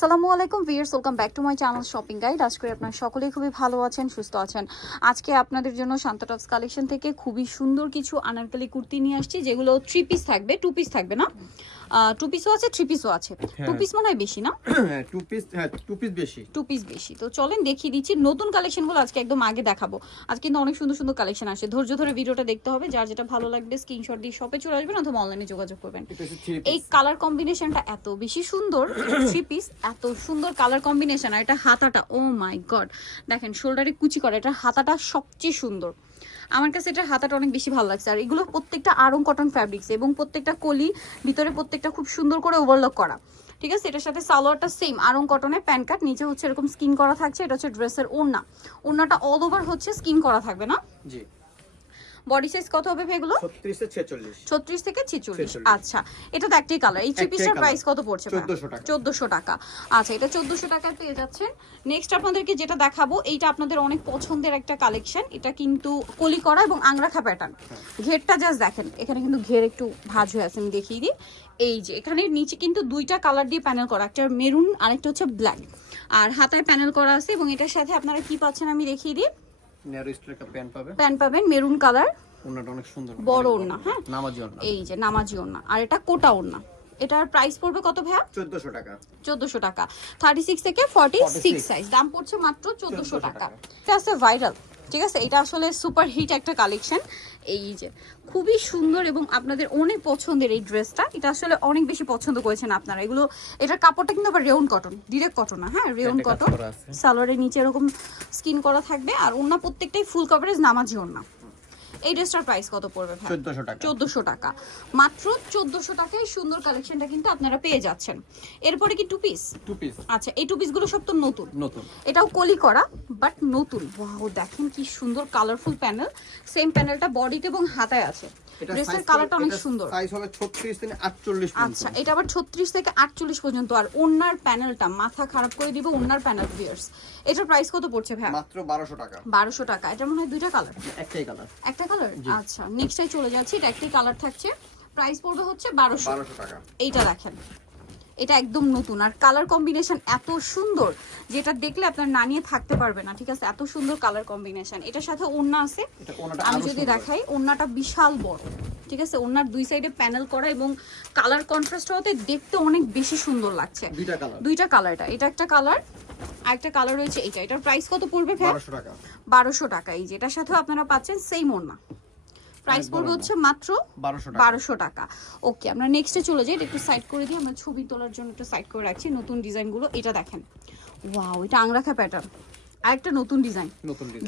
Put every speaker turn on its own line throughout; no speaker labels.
আসসালামু আলাইকুম viewers welcome back to my channel shopping guide. আজ করে আপনারা সকলেই খুবই ভালো আছেন সুস্থ আছেন। আজকে আপনাদের জন্য শান্ত টপস কালেকশন থেকে খুবই সুন্দর কিছু আনারকলি কুর্তি নিয়ে আসছি যেগুলো থ্রি পিস থাকবে টু পিস থাকবে না? টু পিসও আছে থ্রি পিসও আছে। টু পিস মনে হয় বেশি না?
হ্যাঁ টু পিস হ্যাঁ টু পিস বেশি।
টু পিস বেশি। তো চলেন দেখিয়ে দিচ্ছি নতুন কালেকশনগুলো আজকে একদম আগে দেখাবো। আজকে কিন্তু অনেক সুন্দর সুন্দর কালেকশন আসে। ধৈর্য ধরে ভিডিওটা দেখতে হবে। যার যেটা ভালো লাগবে স্ক্রিনশট দিয়ে শপে চলে আসবেন অথবা অনলাইনে যোগাযোগ করবেন। এই কালার কম্বিনেশনটা এত বেশি সুন্দর থ্রি পিস এত সুন্দর কালার কম্বিনেশন আর এটা হাতাটা ও মাই গড দেখেন শোল্ডারে কুচি করা, এটা হাতাটা সবচেয়ে সুন্দর। আমার কাছে এটা হাতাটা অনেক বেশি ভালো লাগছে। আর এগুলো প্রত্যেকটা আরং কটন ফ্যাব্রিক্স এবং প্রত্যেকটা কলি, ভিতরে প্রত্যেকটা খুব সুন্দর করে ওভারলক করা। ঠিক আছে? এটার সাথে সালোয়ারটা সেম আরং কটনের প্যান্ট কাট, নিচে হচ্ছে এরকম স্কিন করা থাকছে, এটা হচ্ছে ড্রেসের ওড়না। ওড়নাটা অল ওভার হচ্ছে স্কিন করা থাকবে না?
জি।
বডি সাইজ কত হবে এগুলো?
ছত্রিশ থেকে ছেচল্লিশ।
ছত্রিশ থেকে
46
আচ্ছা এটা তো একটাই কালার এই থ্রি পিসটার প্রাইস কত পড়ছে
1400 টাকা।
চোদ্দশো টাকা। আচ্ছা এটা চোদ্দশো টাকায় পেয়ে যাচ্ছেন। নেক্সট আপনাদেরকে যেটা দেখাবো এইটা আপনাদের অনেক পছন্দের একটা কালেকশন এটা কিন্তু কলি করা এবং আংরাখা প্যাটার্ন ঘেরটা জাস্ট দেখেন এখানে কিন্তু ঘের একটু ভাঁজ হয়ে আছে আমি দেখিয়ে দিই। এই যে এখানে নিচে কিন্তু দুইটা কালার দিয়ে প্যানেল করা একটা মেরুন আরেকটা হচ্ছে ব্ল্যাক আর হাতায় প্যানেল করা আছে এবং এটার সাথে আপনারা কি পাচ্ছেন আমি দেখিয়ে দিই।
ন্যারো স্টাইল একটা প্যান্ট পাবে।
প্যান্ট পাবেন মেরুন কালার।
অনেক সুন্দর
বড় ওড়না, হ্যাঁ?
নামাজি ওড়না।
এই যে নামাজি ওড়না আর এটা কোটা ওড়না। এটার প্রাইস পড়বে কত ভাইয়া?
চোদ্দশো টাকা।
চোদ্দশো টাকা। থার্টি সিক্স থেকে ফর্টি সিক্স
46
সাইজ দাম পড়ছে মাত্র চোদ্দশো
1400
টাকা।
টাকা।
এটা আছে ভাইরাল ঠিক আছে? এটা আসলে সুপার হিট একটা কালেকশন এই যে খুবই সুন্দর এবং আপনাদের অনেক পছন্দের এই ড্রেসটা এটা আসলে অনেক বেশি পছন্দ করেছেন আপনারা। এগুলো এটার কাপড়টা কিন্তু আবার রেউন কটন ডিরেক্ট কটন না হ্যাঁ? রেউন কটন সালোয়ারের নিচে এরকম স্কিন করা থাকবে। আর অন্য প্রত্যেকটাই ফুল কভারেজ নামাজি ওন্না এই ড্রেসটার প্রাইস কত পড়বে ভাই?
1400 টাকা।
1400 টাকা। মাত্র 1400 টাকায় সুন্দর কালেকশনটা কিন্তু আপনারা পেয়ে যাচ্ছেন। এরপরে কি টু পিস
টু পিস
আচ্ছা এই টু পিসগুলো সব তো নতুন।
নতুন।
এটাও কলি করা বাট নতুন। ওয়াও দেখেন কি সুন্দর কালারফুল প্যানেল সেম প্যানেলটা বডিতে এবং হাতায় আছে। ড্রেসের কালারটা অনেক সুন্দর।
সাইজ হবে ছত্রিশ থেকে আটচল্লিশ
আচ্ছা এটা আবার ছত্রিশ থেকে আটচল্লিশ পর্যন্ত। আর ওনার প্যানেলটা মাথা খারাপ করে দিব ওনার প্যানেল ভিয়ার্স এটার প্রাইস কত পড়ছে ভাই
মাত্র বারোশো টাকা।
বারোশো টাকা। এটা মনে হয় দুইটা কালার
একটাই কালার
একটা কালার আচ্ছা নেক্সটটাই চলে যাচ্ছি। এটা একটাই কালার থাকছে। প্রাইস পড়বে হচ্ছে বারোশো।
বারোশো টাকা।
এইটা দেখেন। এটা একদম নতুন। আর কালার কম্বিনেশন এত সুন্দর যেটা দেখলে আপনার না নিয়ে থাকতে পারবে না ঠিক আছে? এত সুন্দর কালার কম্বিনেশন এটার সাথে ওড়না আছে। আমি যদি দেখাই ওড়নাটা বিশাল বড় ঠিক আছে? ওড়নার দুই সাইডে প্যানেল করা এবং কালার কন্ট্রাস্ট হতে দেখতে অনেক বেশি সুন্দর লাগছে।
দুইটা কালার
দুইটা কালারটা এটা। একটা কালার আর একটা কালার রয়েছে এইটা। এটার প্রাইস কত পড়বে
বারোশো টাকা।
বারোশো টাকা। এই যেটার সাথেও আপনারা পাচ্ছেন সেই ওড়না। প্রাইস পড়বে হচ্ছে মাত্র
বারোশো টাকা।
বারোশো টাকা। ওকে আমরা নেক্সটে চলে যাই। এটা একটু সাইড করে দিই। আমরা ছবি তোলার জন্য একটু সাইড করে রাখছি। নতুন ডিজাইনগুলো এটা দেখেন। ওয়াও এটা আংরাখা প্যাটার্ন আর একটা নতুন ডিজাইন।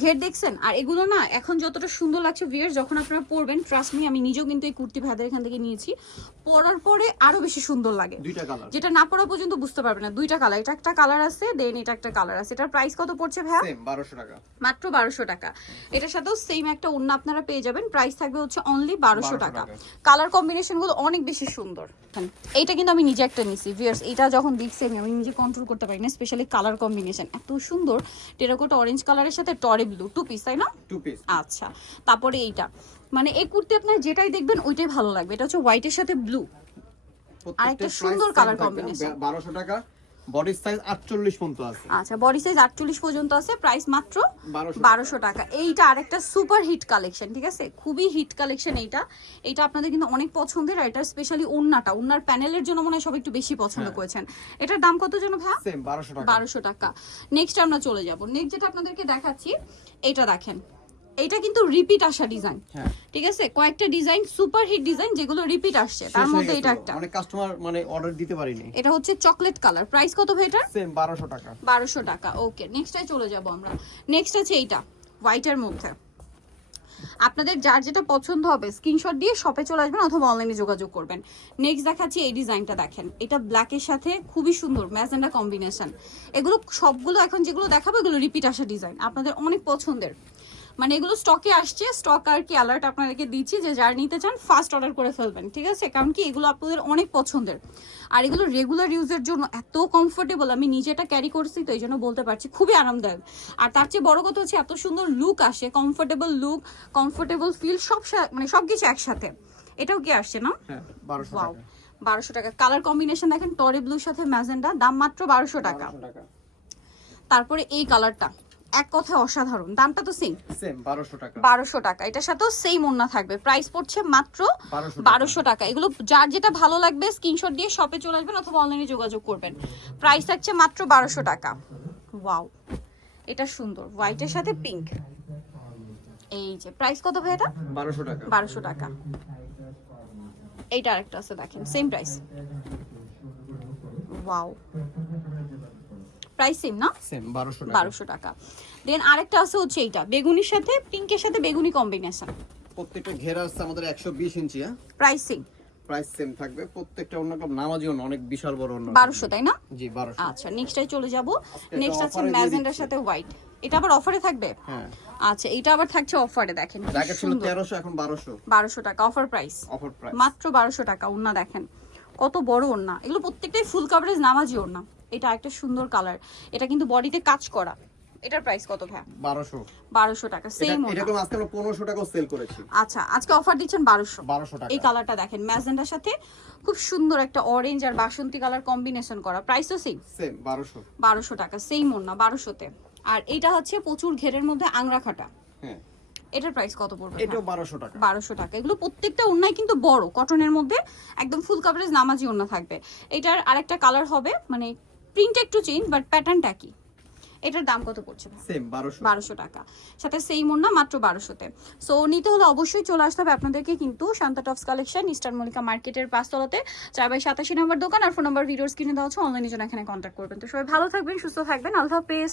ঘের দেখছেন? আর এগুলো না এখন যতটা সুন্দর লাগছে ভিয়ার যখন আপনারা পরবেন ট্রাস্ট মি আমি নিজেও কিন্তু এই কুর্তি ভাইদের এখান থেকে নিয়েছি। পরার পরে আরও বেশি সুন্দর লাগে।
দুইটা কালার
যেটা না পরা পর্যন্ত বুঝতে পারবে না দুইটা কালার এটা একটা কালার আছে দেন এটা একটা কালার আছে। এটার প্রাইস কত পড়ছে ভাইয়া?
সেম বারোশো টাকা।
মাত্র বারোশো টাকা। এটার সাথেও সেম একটা অন্য আপনারা পেয়ে যাবেন। প্রাইস থাকবে হচ্ছে অনলি বারোশো
1200
টাকা। কালার কম্বিনেশনগুলো অনেক বেশি সুন্দর। এইটা কিন্তু আমি নিজে একটা নিছি ভিয়ার্স এটা যখন দেখছি আমি নিজে কন্ট্রোল করতে পারি না স্পেশালি কালার কম্বিনেশন এত সুন্দর টেরাকোটা অরেঞ্জ কালারের সাথে টরে ব্লু টু পিস তাই না?
টু পিস
আচ্ছা তারপরে এইটা। মানে এই কুর্তি আপনার যেটাই দেখবেন ওইটাই ভালো লাগবে। এটা হচ্ছে হোয়াইটের সাথে ব্লু আর একটা সুন্দর কালার কম্বিনেশন
বারোশো টাকা। বডি সাইজ আটচল্লিশ পর্যন্ত আছে।
আচ্ছা বডি সাইজ আটচল্লিশ পর্যন্ত আছে প্রাইস মাত্র
বারোশো
বারোশো টাকা। এইটা আরেকটা সুপার হিট কালেকশন ঠিক আছে? খুবই হিট কালেকশন এইটা। এইটা আপনাদের কিন্তু অনেক পছন্দের আর এটা স্পেশালি উন্নাটা উন্নার প্যানেলের জন্য মনে হয় সব একটু বেশি পছন্দ
হ্যাঁ।
করেছেন। এটার দাম কত যেন ভাই
সেম বারোশো টাকা।
বারোশো টাকা। নেক্সট আমরা চলে যাব। নেক্সট যেটা আপনাদেরকে দেখাচ্ছি এইটা দেখেন। এইটা কিন্তু রিপিট আসা ডিজাইন
হ্যাঁ।
ঠিক আছে? কয়েকটা ডিজাইন সুপার হিট ডিজাইন যেগুলো রিপিট আসছে। তার মধ্যে এটা একটা।
অনেক কাস্টমার মানে অর্ডার দিতে পারিনি।
এটা হচ্ছে চকলেট কালার প্রাইস কত ভাই এটার?
সেম বারোশো টাকা।
বারোশো টাকা। ওকে নেক্সটটাই চলে যাব আমরা। নেক্সট আছে এইটা হোয়াইটের মধ্যে। আপনাদের যার যেটা পছন্দ হবে স্ক্রিনশট দিয়ে শপে চলে আসবেন অথবা অনলাইনে যোগাযোগ করবেন। নেক্সট দেখাচ্ছি এই ডিজাইনটা দেখেন। এটা ব্ল্যাকের সাথে খুবই সুন্দর ম্যাজেন্ডা কম্বিনেশন এগুলো সবগুলো এখন যেগুলো দেখাবো এগুলো রিপিট আসা ডিজাইন আপনাদের অনেক পছন্দের। মানে এগুলো স্টকে আসছে স্টক আর কি অ্যালার্ট আপনাদেরকে দিচ্ছি যে যারা নিতে চান ফার্স্ট অর্ডার করে ফেলবেন ঠিক আছে? কারণ কি এগুলো আপনাদের অনেক পছন্দের। আর এগুলো রেগুলার ইউজের জন্য এত কমফোর্টেবল আমি নিজেটা ক্যারি করছি তো এই জন্য বলতে পারছি খুবই আরামদায়ক। আর তার চেয়ে বড় কথা হচ্ছে এত সুন্দর লুক আসে কমফোর্টেবল লুক কমফোর্টেবল ফিল সব মানে সব কিছু একসাথে। এটাও কি আসছে না?
হ্যাঁ বারোশো টাকা।
কালার কম্বিনেশন দেখেন টরি ব্লুর সাথে ম্যাজেন্ডা দাম মাত্র বারোশো টাকা। তারপরে এই কালারটা এক কথায় অসাধারণ। দামটা তো সেম
সেম 1200 টাকা।
বারোশো টাকা। এটার সাথেও সেম ওন্না থাকবে। প্রাইস পড়ছে মাত্র
1200 টাকা।
বারোশো টাকা। এগুলো যার যেটা ভালো লাগবে স্ক্রিনশট দিয়ে শপে চলে আসবেন অথবা অনলাইনে যোগাযোগ করবেন। প্রাইস থাকছে মাত্র বারোশো টাকা। ওয়াও এটা সুন্দর। হোয়াইটের সাথে পিঙ্ক এই যে প্রাইস কত ভাই এটা
1200 টাকা।
বারোশো টাকা। এইটা আরেকটা আছে দেখেন। Same price wow price same না?
সেম 1200 টাকা।
বারোশো টাকা। দেন আরেকটা আছে হচ্ছে এইটা বেগুনির সাথে পিঙ্কের সাথে বেগুনি কম্বিনেশন
প্রত্যেকটা ঘেরা আছে আমাদের 120 ইঞ্চি হ্যাঁ?
প্রাইস
প্রাইস সেম থাকবে প্রত্যেকটা নামাজি অনেক বিশাল বড় অন্য
তাই না?
জি 1200
আচ্ছা নেক্সটটাই চলে যাব। নেক্সট আছে ম্যাজেন্ডার সাথে হোয়াইট এটা আবার অফারে থাকবে?
হ্যাঁ।
আচ্ছা এটা আবার থাকছে অফারে দেখেন কি
ছিল
সুন্দর।
1300 এখন 1200
বারোশো টাকা অফার প্রাইস
অফার প্রাইস
মাত্র বারোশো টাকা ওন্না দেখেন। কত বড় ওন্না এগুলো প্রত্যেকটাই ফুল কাভারেজ নামাজি ওন্না এটা একটা সুন্দর কালার এটা কিন্তু বডিতে কাজ করা। এটার প্রাইস কত ভাই
1200
বারোশো টাকা সেম
এটা তো আজকে আমরা 1500 টাকাও সেল করেছি।
আচ্ছা আজকে অফার দিচ্ছেন বারোশো।
1200 টাকা।
এই কালারটা দেখেন ম্যাজেন্ডার সাথে খুব সুন্দর একটা অরেঞ্জ আর বাসন্তী কালার কম্বিনেশন করা। প্রাইসও সেম
সেম 1200
বারোশো। টাকা সেম ওন্না বারোশোতে। আর এটা হচ্ছে প্রচুর ঘেরের মধ্যে আংরা খাটা।
হ্যাঁ।
এটার প্রাইস কত পড়বে?
এটাও 1200 টাকা।
বারোশো টাকা। এগুলো প্রত্যেকটা ওন্নাই কিন্তু বড়। কটনের মধ্যে একদম ফুল কাভারেজ নামাজি ওন্না থাকবে। এটার আরেকটা কালার হবে মানে প্রিন্ট একটু চেঞ্জ বাট প্যাটার্নটা কি? এটার দাম কত পড়ছে?
সেম 1200
বারোশো টাকা। সাথে সেই ওন্না মাত্র বারোশোতে। সো নিতে হলে অবশ্যই চলে আসতে হবে আপনাদেরকে কিন্তু Shanta tops collection Eastern Mallika মার্কেটের পাঁচতলাতে। চার বাই সাতাশি নম্বর দোকান আর ফোন নম্বর ভিডিওর স্ক্রিনে দেওয়া হচ্ছে অনলাইনে জন্য এখানে কন্ট্যাক্ট করবেন। তো সবাই ভালো থাকবেন সুস্থ থাকবেন। আল্লাহ হাফেজ।